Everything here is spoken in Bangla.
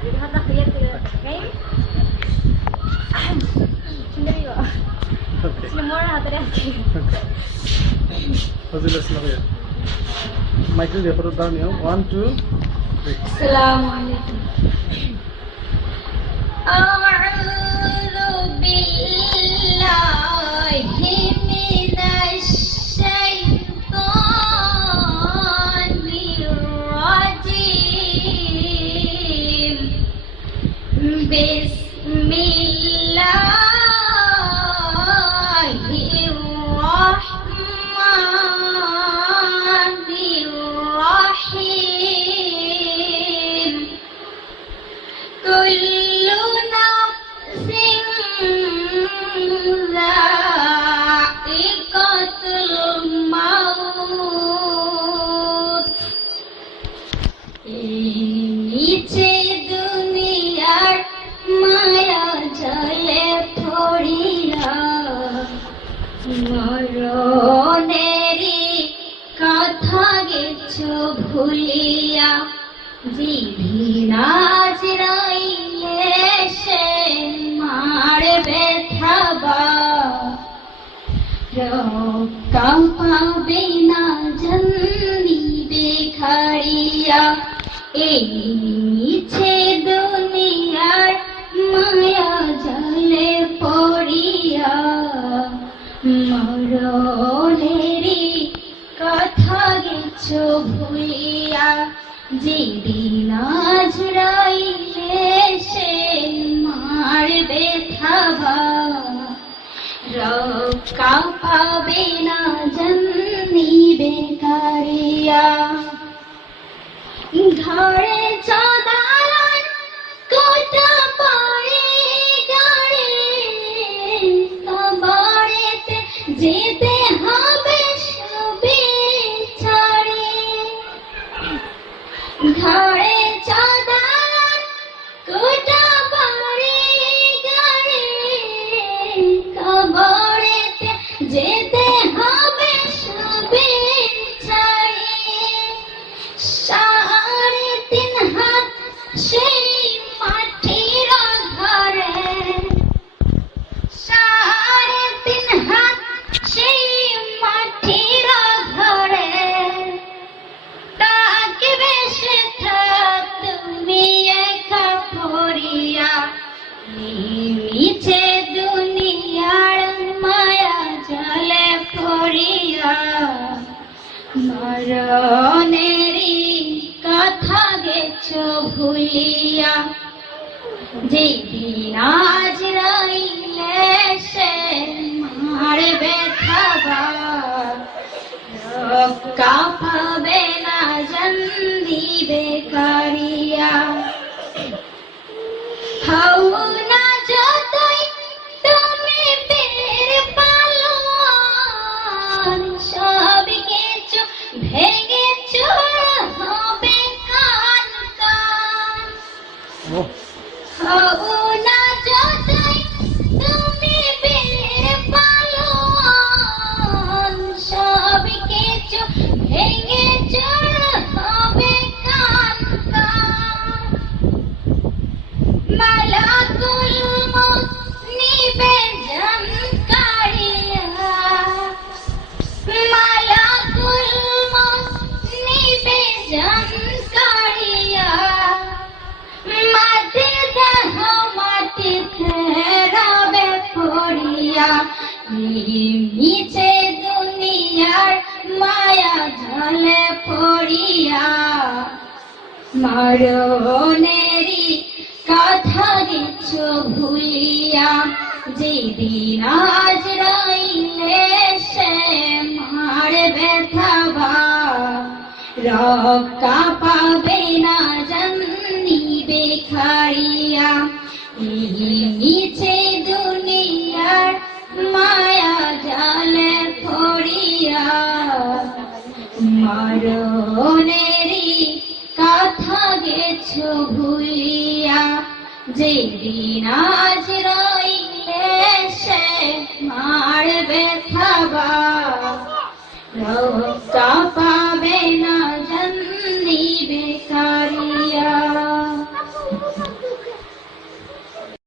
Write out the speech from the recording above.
Lihat aku lihat kayak sendiri kok. Semua orang hati hati. Fazillah Islamiyah. Michael dia perlu down ya. 1, 2, 3. Assalamualaikum. A'udzu billahi minasy syaithanir rajim. Bismillahirrahmanirrahim. Kullu nafsin dha'iqatul maut. নিচে দুনিয়ার মায়া জলে পড়িয়া মরণেরই কথা গেছো ভুলিয়া জিভিনাজ রইলে সে মারবে থাবা রক্কা পাবে না জন্দিবে খাড়িয়া এই নিচে দুনিয়ার মায়া জলে পড়িয়া মরণেরই কথা গেছো ভুলিয়া যেদিন আজ রইলে সে মারবে থাবা রক্ষা পাবে না জন্দিবে কারিয়া ঘরে চদারন কোটা পড়ে গাড়ে কবরেতে যেতে হবে সবে ছাড়ে ঘরে চদারন কোটা পড়ে গাড়ে কবরেতে যেতে হবে সবে ছাড়ে 3.5 হাত সেই মাটির ঘরে 3.5 হাত সেই মাটির ঘরে তাকে বেশে থাক তুমি একা পড়িয়া নিচে দুনিয়ার মায়া জলে পড়িয়া মরণেরই কথা গেছো ভুলিয়া যেদিন আজ রইলে সে মারবে থাবা রক্ষা পাবে না জন্দিবে কারিয়া হও না যতই তুমি বের পালোয়ান সব কিছু ভেঙে চুর হবে কান কান হও না যতই তুমি বের পালোয়ান সব কিছু ভেঙে চুর হবে কান কান মালাকুল মউত নিবে জান কারিয়া মালাকুল মউত নিবে জান কারিয়া মাটি দেহ মাটিতে রবে পড়িয়া নিচে দুনিয়ার মায়া জলে পড়িয়া মরণেরই কথা গেছো ভুলিয়া যেদিন আজ রইলে সে মারবে থাবা রক্ষা পাবে না জন্দিবে খাড়িয়া নিচে দুনিয়ার মায়া জালে পড়িয়া মরণেরই কথা গেছো ভুলিয়া যেদিন আজ রইলে সে মারবে থাবা রক্ষা